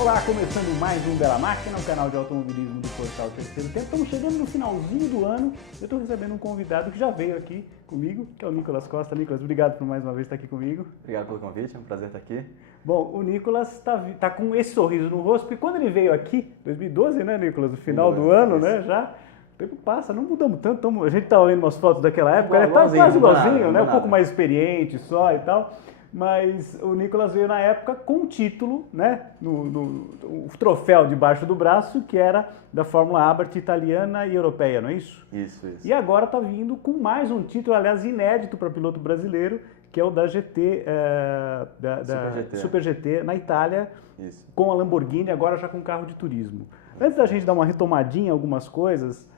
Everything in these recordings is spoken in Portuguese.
Olá, começando mais um Bela Máquina, o canal de automobilismo do Portal Terceiro Tempo. Estamos chegando no finalzinho do ano. Eu estou recebendo um convidado que já veio aqui comigo, que é o Nicolas Costa. Nicolas, obrigado por mais uma vez estar aqui comigo. Obrigado pelo convite, é um prazer estar aqui. Bom, o Nicolas tá com esse sorriso no rosto, porque quando ele veio aqui, 2012, né, Nicolas? No final do ano, né, já... O tempo passa, não mudamos tanto. A gente tá olhando umas fotos daquela época, ele tá quase igualzinho, né? Um pouco mais experiente só e tal. Mas o Nicolas veio na época com o título, né? O troféu debaixo do braço, que era da Fórmula Abarth italiana e europeia, não é isso? Isso. E agora tá vindo com mais um título, aliás, inédito para piloto brasileiro, que é o da GT, Super GT na Itália, isso. Com a Lamborghini, agora já com carro de turismo. Antes da gente dar uma retomadinha em algumas coisas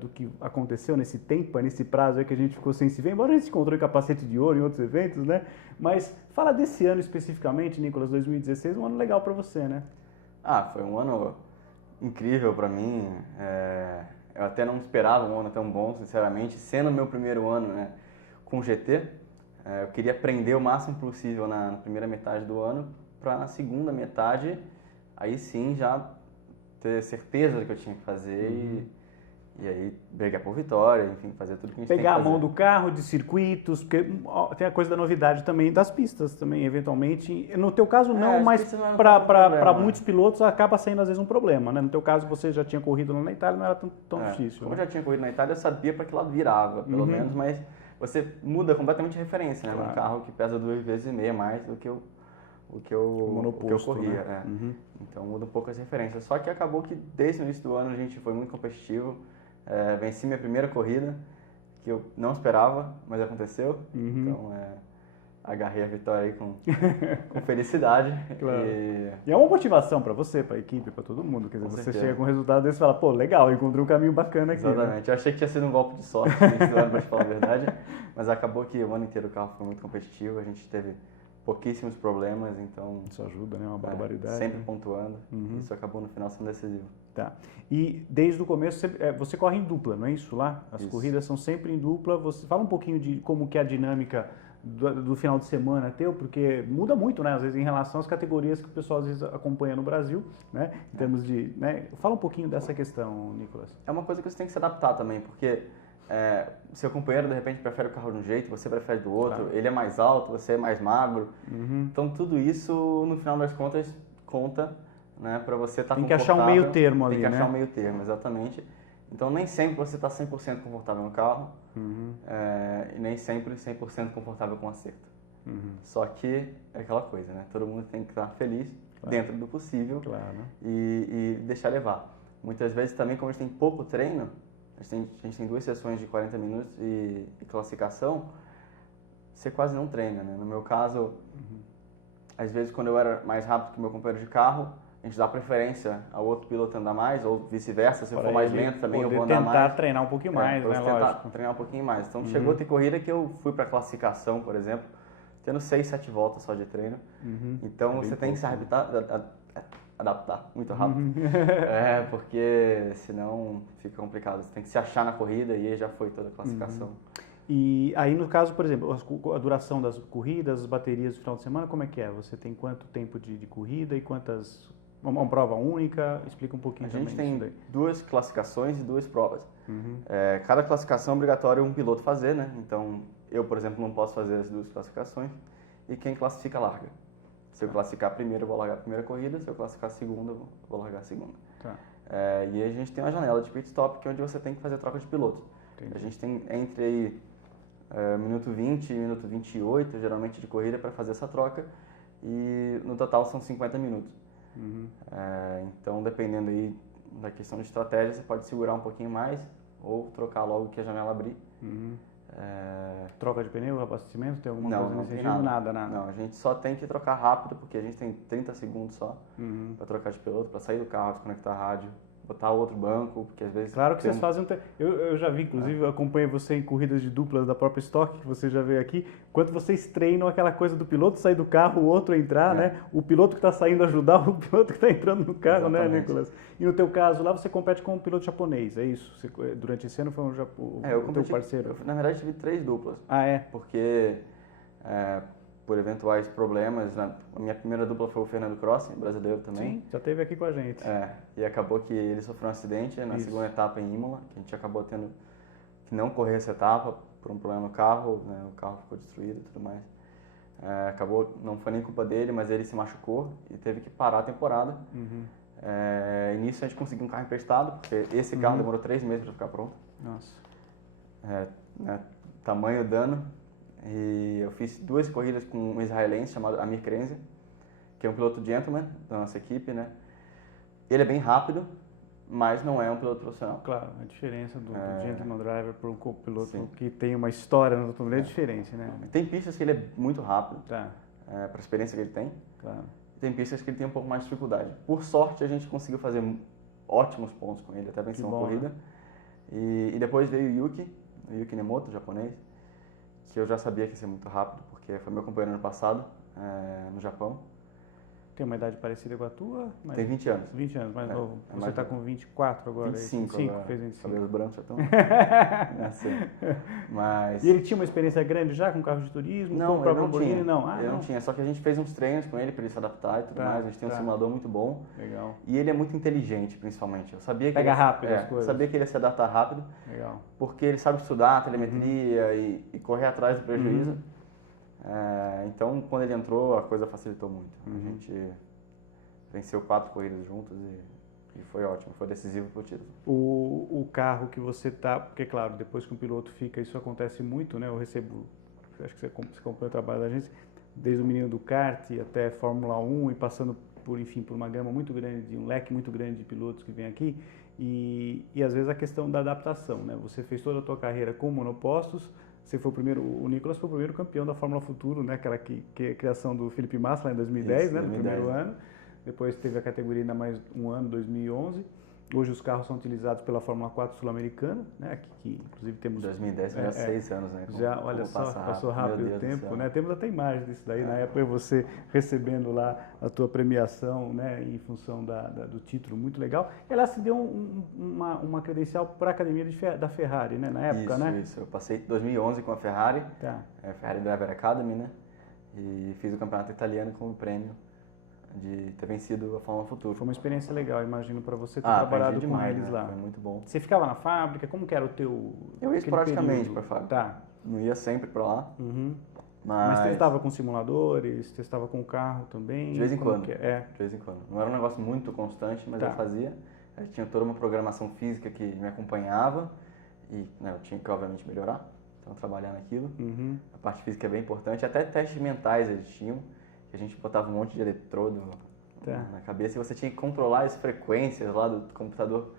do que aconteceu nesse tempo, nesse prazo aí que a gente ficou sem se ver, embora a gente se encontrou em Capacete de Ouro em outros eventos, né? Mas fala desse ano especificamente, Nicolas, 2016, um ano legal para você, né? Foi um ano incrível para mim. Eu até não esperava um ano tão bom, sinceramente, sendo meu primeiro ano, né, com GT. Eu queria aprender o máximo possível na primeira metade do ano, para na segunda metade, aí sim já ter certeza do que eu tinha que fazer e aí brigar por vitória, enfim, fazer tudo que a gente tem que fazer. Pegar a mão do carro, de circuitos, porque tem a coisa da novidade também das pistas também, eventualmente. No teu caso não, mas para muitos pilotos acaba sendo às vezes um problema, né? No teu caso você já tinha corrido lá na Itália, não era tão difícil. Como né? eu já tinha corrido na Itália, eu sabia para que lado virava, pelo menos, mas você muda completamente a referência, né? Claro. Um carro que pesa 2,5 vezes mais do que o que eu corria. Né? Então muda um pouco as referências. Só que acabou que desde o início do ano a gente foi muito competitivo. Venci minha primeira corrida, que eu não esperava, mas aconteceu. Então agarrei a vitória aí com felicidade. Claro. E é uma motivação para você, para a equipe, para todo mundo. Quer dizer, você chega com um resultado desse e fala, pô, legal, encontrei um caminho bacana aqui. Exatamente. Né? Eu achei que tinha sido um golpe de sorte nesse ano, para te falar a verdade. Mas acabou que o ano inteiro o carro foi muito competitivo, a gente teve pouquíssimos problemas, então... Isso ajuda, né? Uma barbaridade. Sempre pontuando. Isso acabou no final sendo decisivo. Tá. E desde o começo você corre em dupla, não é isso lá? As corridas são sempre em dupla. Você fala um pouquinho de como que é a dinâmica do final de semana teu, porque muda muito, né? Às vezes em relação às categorias que o pessoal às vezes acompanha no Brasil, né? Em termos de... Né? Fala um pouquinho dessa questão, Nicolas. É uma coisa que você tem que se adaptar também, porque... seu companheiro de repente prefere o carro de um jeito, você prefere do outro, ele é mais alto, você é mais magro. Então tudo isso no final das contas conta, né, para você estar confortável. Tem que achar um meio termo ali, né? Tem que achar um meio termo, exatamente. Então nem sempre você está 100% confortável no carro e nem sempre 100% confortável com o acerto. Só que é aquela coisa, né? Todo mundo tem que estar feliz dentro do possível e deixar levar. Muitas vezes também, como a gente tem pouco treino, a gente tem 2 sessões de 40 minutos e classificação, você quase não treina, né? No meu caso, às vezes quando eu era mais rápido que o meu companheiro de carro, a gente dá preferência ao outro piloto andar mais, ou vice-versa, se eu for mais lento também eu vou andar mais. Tentar treinar um pouquinho mais, né? Tentar treinar um pouquinho mais. Então chegou a ter corrida que eu fui para classificação, por exemplo, tendo 6, 7 voltas só de treino. Então você tem que se adaptar muito rápido. Porque senão fica complicado. Você tem que se achar na corrida e aí já foi toda a classificação. E aí no caso, por exemplo, a duração das corridas, as baterias do final de semana, como é que é? Você tem quanto tempo de corrida e quantas... Uma prova única? Explica um pouquinho também. A gente tem 2 classificações e 2 provas. Cada classificação é obrigatório um piloto fazer, né? Então eu, por exemplo, não posso fazer as 2 classificações e quem classifica larga. Se eu classificar primeiro, eu vou largar a primeira corrida. Se eu classificar a segunda, eu vou largar a segunda. Tá. E aí a gente tem uma janela de pit stop, que é onde você tem que fazer a troca de pilotos. A gente tem entre aí, minuto 20 e minuto 28, geralmente, de corrida para fazer essa troca. E no total são 50 minutos. Então, dependendo aí da questão de estratégia, você pode segurar um pouquinho mais ou trocar logo que a janela abrir. Troca de pneu, abastecimento, tem alguma coisa nesse sentido? Nada. Não, a gente só tem que trocar rápido, porque a gente tem 30 segundos só para trocar de piloto, para sair do carro, desconectar a rádio, botar outro banco, porque às vezes... Claro que vocês fazem... Eu já vi, inclusive, eu acompanhei você em corridas de duplas da própria Stock, que você já veio aqui, quando vocês treinam aquela coisa do piloto sair do carro, o outro entrar, né? O piloto que está saindo ajudar o piloto que está entrando no carro, né, Nicolas? E no teu caso lá, você compete com um piloto japonês, é isso? Durante esse ano foi o teu parceiro? Na verdade, tive 3 duplas. Ah, é? Porque... por eventuais problemas. A minha primeira dupla foi o Fernando Crossi, brasileiro também. Sim, já esteve aqui com a gente. E acabou que ele sofreu um acidente na segunda etapa em Imola, que a gente acabou tendo que não correr essa etapa por um problema no carro, né? O carro ficou destruído e tudo mais. Acabou, não foi nem culpa dele, mas ele se machucou e teve que parar a temporada. E nisso a gente conseguiu um carro emprestado, porque esse carro demorou 3 meses para ficar pronto. Nossa. Tamanho dano. E eu fiz 2 corridas com um israelense chamado Amir Krenzer, que é um piloto gentleman da nossa equipe, né? Ele é bem rápido, mas não é um piloto profissional. Claro, a diferença do gentleman driver para um piloto que tem uma história no automobilismo é diferente, né? Tem pistas que ele é muito rápido, para a experiência que ele tem. Claro. Tem pistas que ele tem um pouco mais de dificuldade. Por sorte, a gente conseguiu fazer ótimos pontos com ele, até vencer uma corrida. E depois veio o Yuki Nemoto, japonês, que eu já sabia que ia ser muito rápido, porque foi meu companheiro ano passado, no Japão. Tem uma idade parecida com a tua? Mas... Tem 20 anos. 20 anos, mais novo. Você está com 24 agora? 25 agora. Fez 25. Cabelos brancos já estão... assim. Mas... E ele tinha uma experiência grande já com carro de turismo? Não, com o próprio ele não tinha. Não? Ele não tinha, só que a gente fez uns treinos com ele para ele se adaptar e tudo mais. A gente tem um simulador muito bom. Legal. E ele é muito inteligente, principalmente. Eu sabia que Pega rápido as coisas. Eu sabia que ele ia se adaptar rápido. Legal. Porque ele sabe estudar telemetria e correr atrás do prejuízo. Então, quando ele entrou, a coisa facilitou muito. A gente venceu 4 corridas juntos e foi ótimo, foi decisivo para o título. O carro que você tá, porque claro, depois que um piloto fica, isso acontece muito, né? Eu recebo, acho que você acompanha o trabalho da agência, desde o menino do kart até Fórmula 1 e passando por, enfim, por uma gama muito grande, um leque muito grande de pilotos que vem aqui e às vezes a questão da adaptação, né? Você fez toda a tua carreira com monopostos, você foi o Nicolas foi o primeiro campeão da Fórmula Futuro, né? Aquela que é a criação do Felipe Massa lá em 2010, isso, né? No primeiro ano. Depois teve a categoria ainda mais um ano, 2011. Hoje os carros são utilizados pela Fórmula 4 sul-americana, né? Que inclusive temos... 2010, já 6 anos, né? Já, olha só, passou rápido o tempo, né? Temos até imagem disso daí, na época você recebendo lá a tua premiação, né? Em função do título, muito legal. E ela se deu uma credencial para a academia da Ferrari, né? Na época, né? Isso. Eu passei 2011 com a Ferrari, Ferrari Driver Academy, né? E fiz o campeonato italiano como prêmio de ter vencido a Fórmula Futuro. Foi uma experiência legal, imagino, para você ter trabalhado com eles lá. Foi muito bom. Você ficava na fábrica? Como que era o teu... Eu ia esporadicamente para a fábrica. Tá. Não ia sempre para lá. Mas testava com simuladores, testava com o carro também? De vez em quando. De vez em quando. Não era um negócio muito constante, mas eu fazia. Eu tinha toda uma programação física que me acompanhava e eu tinha que, obviamente, melhorar. Então, trabalhar naquilo. A parte física é bem importante. Até testes mentais eles tinham. Que a gente botava um monte de eletrodo na cabeça e você tinha que controlar as frequências lá do computador.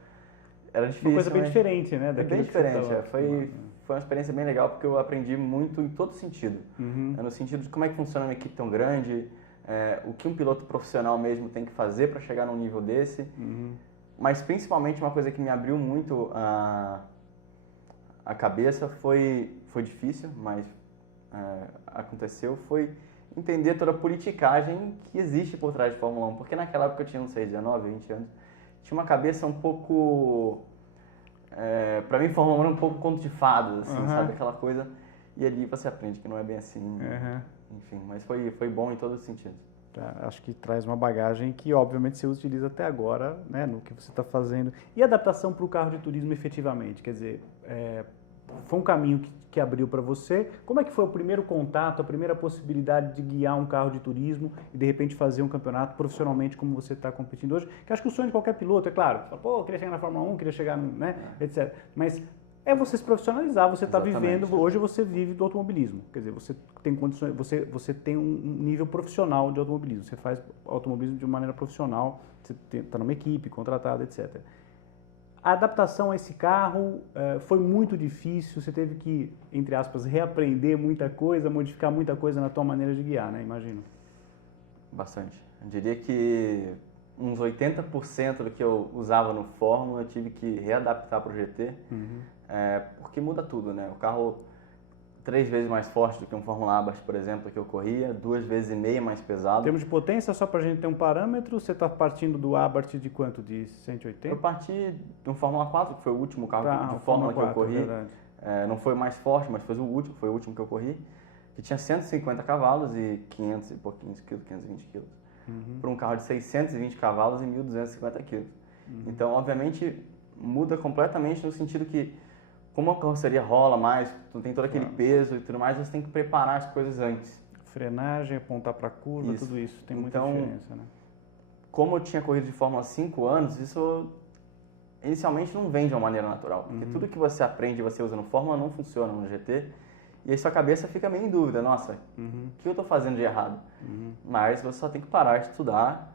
Era difícil. Uma coisa bem diferente, né? Bem diferente. Foi uma experiência bem legal porque eu aprendi muito em todo sentido. No sentido de como é que funciona uma equipe tão grande, o que um piloto profissional mesmo tem que fazer para chegar num nível desse. Mas principalmente uma coisa que me abriu muito a cabeça foi difícil, mas aconteceu, foi entender toda a politicagem que existe por trás de Fórmula 1. Porque naquela época eu tinha, não sei, 19, 20 anos, tinha uma cabeça um pouco... pra mim, Fórmula 1 era um pouco conto de fadas, assim, sabe? Aquela coisa... E ali você aprende que não é bem assim. Enfim, mas foi bom em todos os sentidos. Acho que traz uma bagagem que, obviamente, você utiliza até agora, né, no que você está fazendo. E a adaptação para o carro de turismo efetivamente? Quer dizer, foi um caminho que abriu para você. Como é que foi o primeiro contato, a primeira possibilidade de guiar um carro de turismo e, de repente, fazer um campeonato profissionalmente como você está competindo hoje? Que acho que o sonho de qualquer piloto, é claro, você fala, eu queria chegar na Fórmula 1, queria chegar, né, etc. Mas é você se profissionalizar, você está vivendo, hoje você vive do automobilismo. Quer dizer, você tem condições, você tem um nível profissional de automobilismo, você faz automobilismo de uma maneira profissional, você está numa equipe, contratado, etc. A adaptação a esse carro foi muito difícil, você teve que, entre aspas, reaprender muita coisa, modificar muita coisa na tua maneira de guiar, né? Imagino. Bastante. Eu diria que uns 80% do que eu usava no Fórmula eu tive que readaptar para o GT, porque muda tudo, né? O carro 3 vezes mais forte do que um Fórmula Abarth, por exemplo, que eu corria, 2,5 vezes mais pesado. Em termos de potência, ssó para a gente ter um parâmetro, você está partindo do Abarth de quanto? De 180? Eu parti de um Fórmula 4, que foi o último carro de Fórmula 4, que eu corri. Não foi o mais forte, mas foi o último que eu corri. que tinha 150 cavalos e 500 e pouquinhos quilos, 520 quilos, para um carro de 620 cavalos e 1.250 quilos. Então, obviamente, muda completamente no sentido que, como a carroceria rola mais, não tem todo aquele peso e tudo mais, você tem que preparar as coisas antes. Frenagem, apontar para a curva, tudo isso tem muita diferença, né? Como eu tinha corrido de Fórmula há 5 anos, isso inicialmente não vem de uma maneira natural, porque tudo que você aprende e você usa no Fórmula não funciona no GT, e aí sua cabeça fica meio em dúvida, nossa, o que eu estou fazendo de errado? Mas você só tem que parar de estudar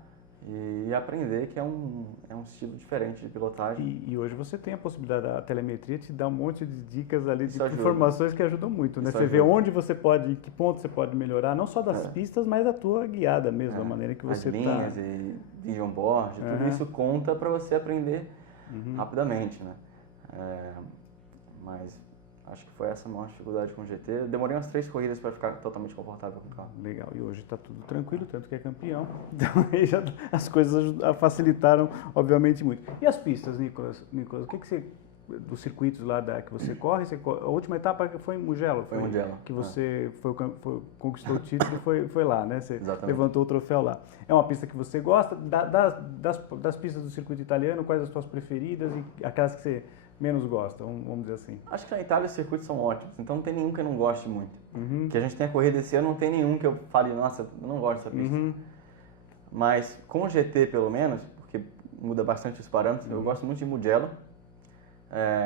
e aprender que é um estilo diferente de pilotagem. E hoje você tem a possibilidade da telemetria te dar um monte de dicas ali, de informações que ajudam muito, né? Você vê onde você pode, em que ponto você pode melhorar, não só das pistas, mas da tua guiada mesmo, a maneira que você está. As linhas e vídeo on-board, tudo isso conta para você aprender rapidamente, né? Mas acho que foi essa a maior dificuldade com o GT. Eu demorei umas 3 corridas para ficar totalmente confortável com o carro. Legal, e hoje está tudo tranquilo, tanto que é campeão. Então aí já as coisas facilitaram, obviamente, muito. E as pistas, Nicolas? O que você, dos circuitos lá que você corre, a última etapa foi em Mugello? Foi em Mugello. Que você conquistou o título e foi lá, né? Você Exatamente. levantou o troféu lá. É uma pista que você gosta? Das pistas do circuito italiano, quais as suas preferidas e aquelas que você menos gosta, vamos dizer assim? Acho que na Itália os circuitos são ótimos, então não tem nenhum que eu não goste muito. Que a gente tenha corrido esse ano, não tem nenhum que eu fale, nossa, eu não gosto dessa pista. Mas com o GT pelo menos, porque muda bastante os parâmetros, eu gosto muito de Mugello.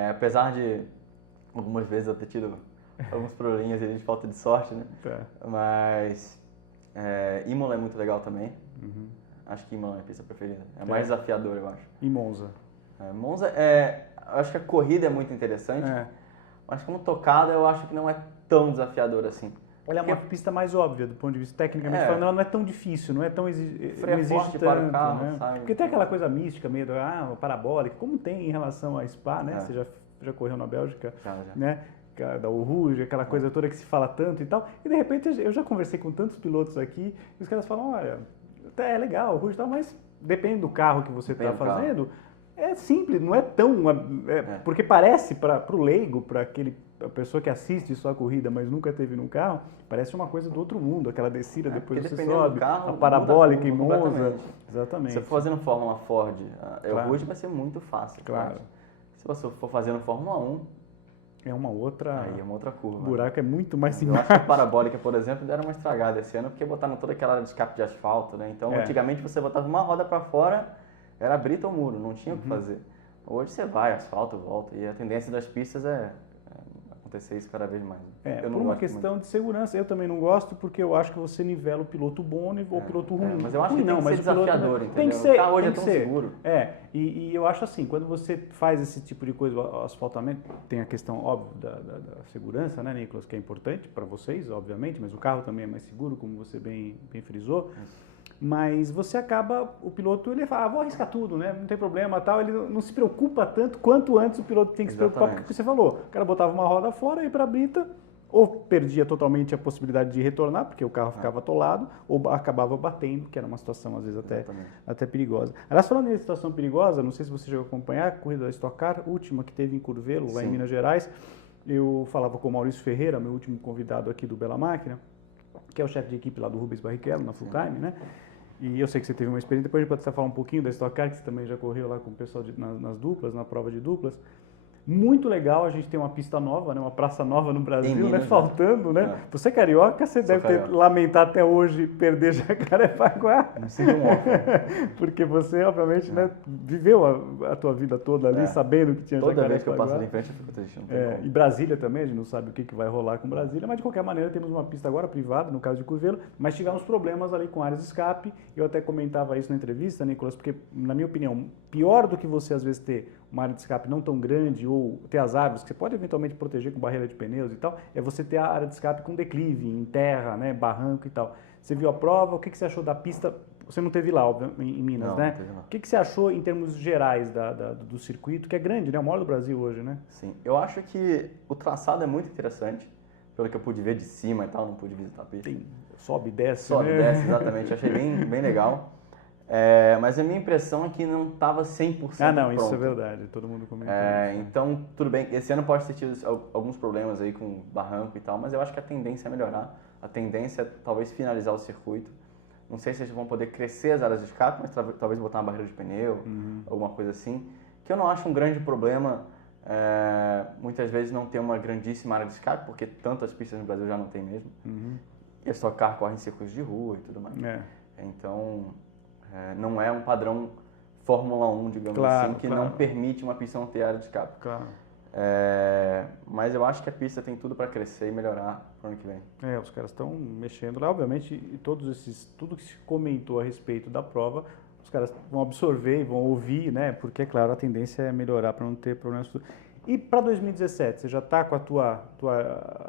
Apesar de algumas vezes eu ter tido alguns probleminhas de falta de sorte, né? Mas Imola é muito legal também. Acho que Imola é a minha pista preferida. É mais desafiadora, eu acho. E Monza? Monza eu acho que a corrida é muito interessante, mas como tocada eu acho que não é tão desafiadora assim. Ela é uma pista mais óbvia do ponto de vista tecnicamente falando, ela não é tão difícil, não é tão exige forte tanto, para o carro, né? sabe? Porque tem aquela coisa mística meio parabólica, como tem em relação à Spa, né? Você já correu na Bélgica, já. Né? Da Eau Rouge, aquela coisa toda que se fala tanto e tal. E de repente eu já conversei com tantos pilotos aqui e os caras falam, olha, é legal, Eau Rouge e tal, mas depende do carro que você está fazendo. É simples, não é tão... Porque parece para o leigo, para a pessoa que assiste só a corrida, mas nunca teve num carro, parece uma coisa do outro mundo, aquela descida, depois você sobe, carro, a parabólica em Monza. Exatamente. Se você for fazendo Fórmula Ford, Eau Rouge vai ser muito fácil. Claro. Se você for fazendo Fórmula 1, é uma outra... Aí é uma outra curva. O buraco é muito mais simples. Eu acho que a parabólica, por exemplo, deram uma estragada esse ano, porque botaram toda aquela área de escape de asfalto, né? Então, antigamente você botava uma roda para fora, era brita ou muro, não tinha o que fazer. Hoje você vai, asfalto, volta, e a tendência das pistas é acontecer isso cada vez mais. Por uma questão de segurança, eu também não gosto, porque eu acho que você nivela o piloto bom ou o piloto ruim. Mas eu acho que tem que ser desafiador, entendeu? Tem que ser. O carro hoje é tão seguro. E eu acho assim, quando você faz esse tipo de coisa, o asfaltamento, tem a questão, óbvio, da segurança, né, Nicolas, que é importante para vocês, obviamente, mas o carro também é mais seguro, como você bem frisou. Mas você acaba, o piloto, ele fala, vou arriscar tudo, né? Não tem problema, tal. Ele não se preocupa tanto quanto antes o piloto tem que se preocupar, porque você falou, o cara botava uma roda fora, ia para a brita, ou perdia totalmente a possibilidade de retornar, porque o carro ficava atolado, ou acabava batendo, que era uma situação, às vezes, até perigosa. Aliás, falando em situação perigosa, não sei se você chegou a acompanhar a corrida da Stock Car, última que teve em Curvelo, lá em Minas Gerais. Eu falava com o Maurício Ferreira, meu último convidado aqui do Bela Máquina, que é o chefe de equipe lá do Rubens Barrichello, na Full Time, né? E eu sei que você teve uma experiência, depois a gente pode falar um pouquinho da Stock Car, que você também já correu lá com o pessoal nas duplas, na prova de duplas. Muito legal, a gente tem uma pista nova, né? Uma praça nova no Brasil, Minas, né? Faltando, né? Você é carioca, você deve ter lamentado até hoje perder Jacarepaguá. Não seria um óbvio. Porque você, obviamente, né, viveu a tua vida toda ali, sabendo que tinha Jacarepaguá. Toda vez que eu passo ali em frente, eu fico triste. E Brasília também, a gente não sabe o que vai rolar com Brasília, mas de qualquer maneira temos uma pista agora privada, no caso de Curvelo, mas tivemos problemas ali com áreas de escape. Eu até comentava isso na entrevista, Nicolas, porque, na minha opinião, pior do que você às vezes ter uma área de escape não tão grande ou ter as árvores que você pode eventualmente proteger com barreira de pneus e tal, é você ter a área de escape com declive, em terra, né, barranco e tal. Você viu a prova, o que você achou da pista? Você não teve lá, em Minas, né? Não teve lá. O que você achou em termos gerais do circuito, que é grande, né? O maior do Brasil hoje, né? Sim, eu acho que o traçado é muito interessante, pelo que eu pude ver de cima e tal, não pude visitar a pista. Sobe e desce, Sobe e desce, exatamente, achei bem legal. Mas a minha impressão é que não estava 100% Ah, não, pronto. isso é verdade, todo mundo comentou isso. Então, tudo bem, esse ano pode ter tido alguns problemas aí com barranco e tal, mas eu acho que a tendência é melhorar, a tendência é talvez finalizar o circuito. Não sei se eles vão poder crescer as áreas de escape, mas talvez botar uma barreira de pneu, alguma coisa assim, que eu não acho um grande problema, muitas vezes não ter uma grandíssima área de escape, porque tantas pistas no Brasil já não tem mesmo, e a Stock Car corre em circuitos de rua e tudo mais. Então, não é um padrão Fórmula 1, digamos assim, que não permite uma pista não ter área de escape. Claro. Mas eu acho que a pista tem tudo para crescer e melhorar para o ano que vem. Os caras estão mexendo lá, obviamente, e tudo que se comentou a respeito da prova, os caras vão absorver e vão ouvir, né? Porque, é claro, a tendência é melhorar para não ter problemas. E para 2017, você já está com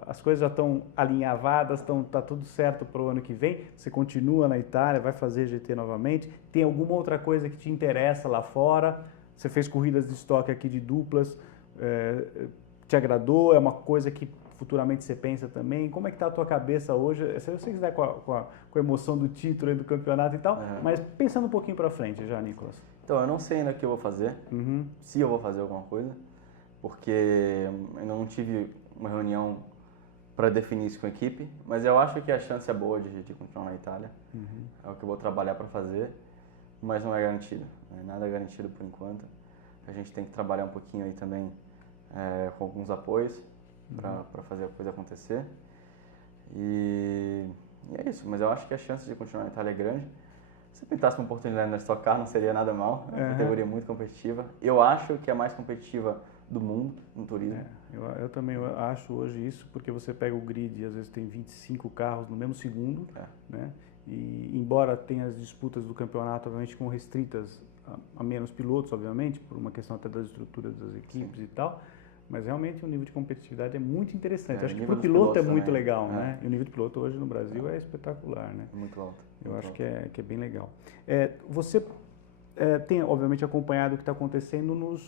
as coisas já estão alinhavadas, tá tudo certo para o ano que vem? Você continua na Itália, vai fazer GT novamente? Tem alguma outra coisa que te interessa lá fora? Você fez corridas de estoque aqui de duplas, te agradou? É uma coisa que futuramente você pensa também? Como é que está a tua cabeça hoje? Se você quiser com a emoção do título e do campeonato e tal, mas pensando um pouquinho para frente já, Nicolas. Então, eu não sei ainda o que eu vou fazer, se eu vou fazer alguma coisa, porque ainda não tive uma reunião para definir isso com a equipe, mas eu acho que a chance é boa de continuar na Itália. É o que eu vou trabalhar para fazer, mas não é garantido. Nada é garantido por enquanto. A gente tem que trabalhar um pouquinho aí também com alguns apoios para fazer a coisa acontecer. E é isso, mas eu acho que a chance de continuar na Itália é grande. Se pintasse uma oportunidade na Stock Car não seria nada mal, é uma categoria muito competitiva. Eu acho que é a mais competitiva do mundo no turismo. Eu também acho hoje isso, porque você pega o grid e às vezes tem 25 carros no mesmo segundo, né? E embora tenha as disputas do campeonato, obviamente, com restritas a menos pilotos, obviamente, por uma questão até das estruturas das equipes e tal, mas realmente o nível de competitividade é muito interessante. Acho que para o piloto é muito legal, né? E o nível de piloto hoje no Brasil é espetacular, né? Muito alto. Eu acho que é bem legal. Você tem, obviamente, acompanhado o que está acontecendo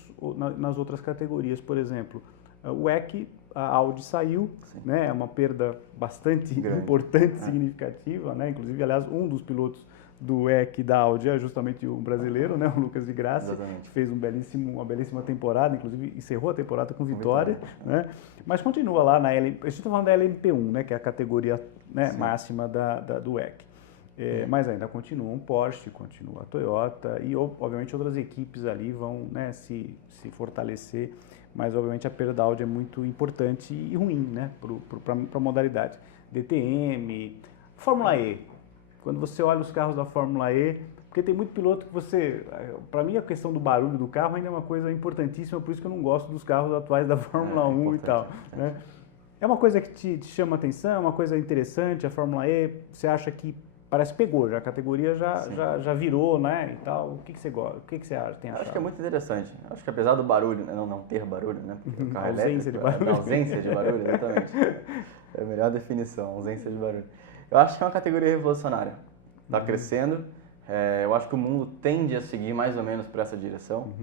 nas outras categorias. Por exemplo, o WEC, a Audi saiu, né? É uma perda bastante importante, significativa, né? Inclusive, aliás, um dos pilotos do WEC da Audi é justamente o brasileiro, né? O Lucas de Grassi, que fez uma belíssima temporada, inclusive encerrou a temporada com vitória, né? Mas continua lá na LMP1, a gente está falando da LMP1, né? Que é a categoria, né, máxima do WEC. Mas ainda continua um Porsche, continua a Toyota e, obviamente, outras equipes ali vão, né, se fortalecer, mas, obviamente, a perda da Audi é muito importante e ruim, né, para a modalidade. DTM, Fórmula E. Quando você olha os carros da Fórmula E, porque tem muito piloto que para mim a questão do barulho do carro ainda é uma coisa importantíssima, por isso que eu não gosto dos carros atuais da Fórmula 1 e tal, né? É uma coisa que te chama atenção, é uma coisa interessante, a Fórmula E, você acha que parece que pegou, a categoria já virou, né, e tal. O que você gosta? O que você acha? Acho que é muito interessante. Acho que apesar do barulho, né, não ter barulho, né, porque o carro ausência de barulho. Ausência de barulho, exatamente. É a melhor definição, ausência de barulho. Eu acho que é uma categoria revolucionária. Está crescendo. Eu acho que o mundo tende a seguir mais ou menos para essa direção.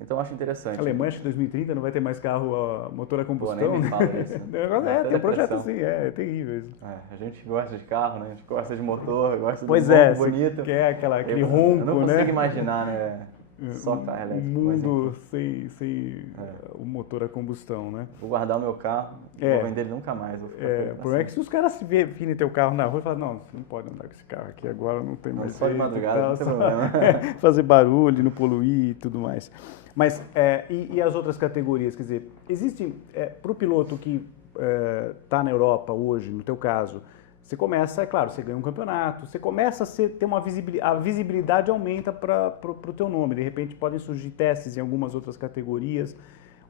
Então eu acho interessante. A Alemanha, acho que em 2030 não vai ter mais carro a motor a combustão. Pô, nem me fala disso. Tem um projeto assim, é terrível isso. A gente gosta de carro, né? A gente gosta de motor, gosta de motor bonito. Que é aquele ronco, né? Eu não consigo imaginar, né? Só carro elétrico. Um mundo sem o motor a combustão, né? Vou guardar o meu carro, vou vender ele nunca mais. O problema é que se os caras virem teu carro na rua e falam, não, você não pode andar com esse carro aqui agora, não tem mais jeito. Só de madrugada, não tem problema. Fazer barulho, não poluir e tudo mais. Mas, e as outras categorias? Quer dizer, existe, para o piloto que está na Europa hoje, no teu caso, você começa, é claro, você ganha um campeonato, você começa a ter uma visibilidade, a visibilidade aumenta para o teu nome, de repente podem surgir testes em algumas outras categorias.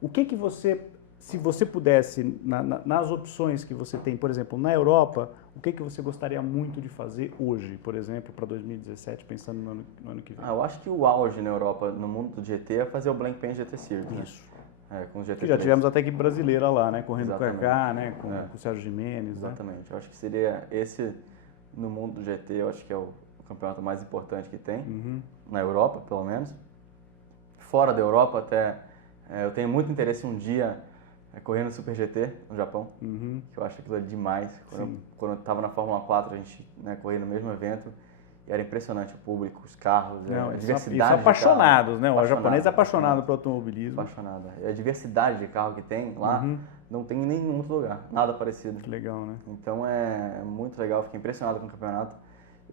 O que você, se você pudesse, nas opções que você tem, por exemplo, na Europa, o que você gostaria muito de fazer hoje, por exemplo, para 2017, pensando no ano que vem? Eu acho que o auge na Europa, no mundo do GT, é fazer o Blancpain GT Series. Isso. Né? Com os GT3. Que já tivemos até equipe brasileira lá, né? Correndo com o Kaká, né? Com o Sérgio Gimenez. Exatamente. Né? Eu acho que seria esse, no mundo do GT, eu acho que é o campeonato mais importante que tem, na Europa, pelo menos. Fora da Europa, até, eu tenho muito interesse um dia correr no Super GT, no Japão, que eu acho aquilo demais. Quando eu estava na Fórmula 4, a gente corria no mesmo evento, E era impressionante o público, os carros, Não, a eles diversidade são apaixonados, de né? carro. O japonês é apaixonado por automobilismo. Apaixonado. E a diversidade de carro que tem lá não tem em nenhum outro lugar, nada parecido. Que legal, né? Então é muito legal, fiquei impressionado com o campeonato.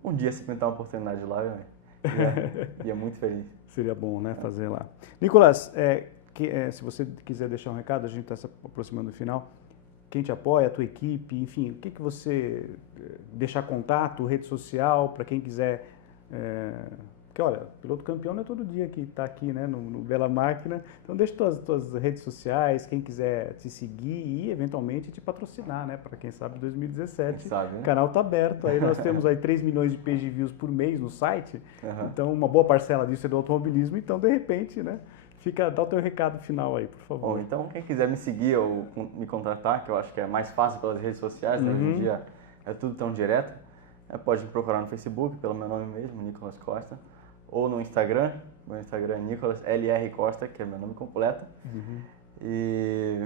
Um dia, se pintar uma oportunidade de lá, eu ia muito feliz. Seria bom, né, fazer lá. Nicolas, se você quiser deixar um recado, a gente está se aproximando do final. Quem te apoia, a tua equipe, enfim, o que você deixar contato, rede social, para quem quiser... Porque, olha, piloto campeão não é todo dia que está aqui, né, no Bela Máquina. Então, deixa tuas redes sociais, quem quiser te seguir e, eventualmente, te patrocinar, né, para quem sabe 2017. Quem sabe, né? O canal tá aberto, aí nós temos aí 3 milhões de page views por mês no site. Uhum. Então, uma boa parcela disso é do automobilismo. Então, de repente, né, dá o teu recado final aí, por favor. Bom, então, quem quiser me seguir ou me contratar, que eu acho que é mais fácil pelas redes sociais, né? Hoje em dia é tudo tão direto, pode me procurar no Facebook, pelo meu nome mesmo, Nicolas Costa, ou no Instagram, meu Instagram é Nicolas LR Costa, que é meu nome completo. E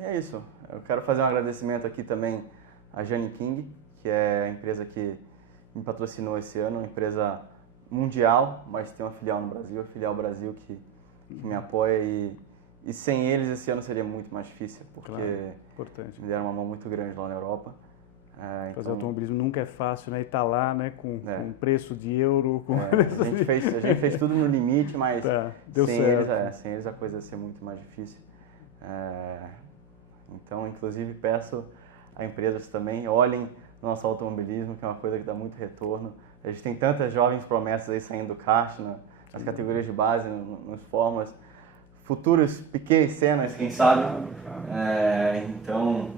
é isso. Eu quero fazer um agradecimento aqui também à Jane King, que é a empresa que me patrocinou esse ano, uma empresa mundial, mas tem uma filial no Brasil, a filial Brasil que me apoia e sem eles esse ano seria muito mais difícil, porque Importante. me deram uma mão muito grande lá na Europa. Fazer automobilismo nunca é fácil, né? E tá lá, né? Com preço de euro. A gente fez tudo no limite, mas deu certo. Sem eles a coisa ia ser muito mais difícil. Então, inclusive, peço a empresas também, olhem no nosso automobilismo, que é uma coisa que dá muito retorno. A gente tem tantas jovens promessas aí saindo do kart, nas categorias de base, nos fórmulas. Futuros Piquet e Senna, quem sabe. Então,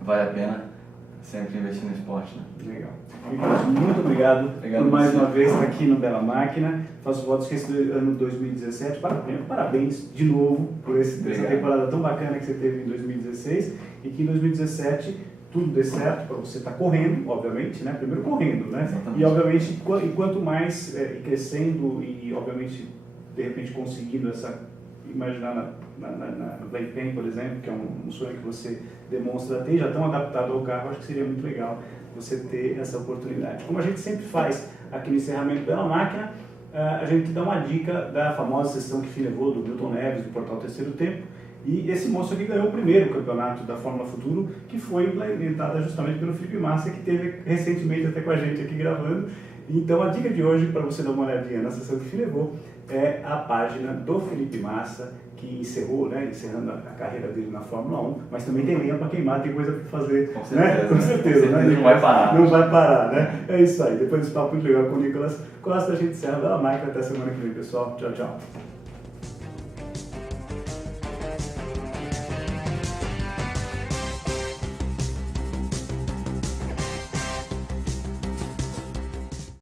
vale a pena sempre investir no esporte, né? Legal. Muito obrigado por mais uma vez estar aqui no Bela Máquina. Faço votos que esse ano 2017, parabéns de novo por essa temporada tão bacana que você teve em 2016 e que em 2017 tudo dê certo para você estar correndo, obviamente, né? Primeiro correndo, né? Exatamente. E obviamente, quanto mais crescendo e obviamente, de repente conseguindo imaginar no Playpen, por exemplo, que é um sonho que você demonstra ter, já tão adaptado ao carro, acho que seria muito legal você ter essa oportunidade. Como a gente sempre faz aqui no encerramento Bela Máquina, a gente dá uma dica da famosa sessão que levou do Milton Neves, do portal Terceiro Tempo, e esse moço aqui ganhou o primeiro campeonato da Fórmula Futuro, que foi implementada justamente pelo Felipe Massa, que teve recentemente até com a gente aqui gravando. Então a dica de hoje, para você dar uma olhadinha na sessão que levou, é a página do Felipe Massa, que encerrou, né, encerrando a carreira dele na Fórmula 1, mas também tem lenha para queimar, tem coisa para fazer. Com certeza, né? Com certeza, né? Não vai parar. Não vai parar, né? É isso aí. Depois desse papo muito legal com o Nicolas Costa, a gente encerra a Bela Máquina. Até semana que vem, pessoal. Tchau, tchau.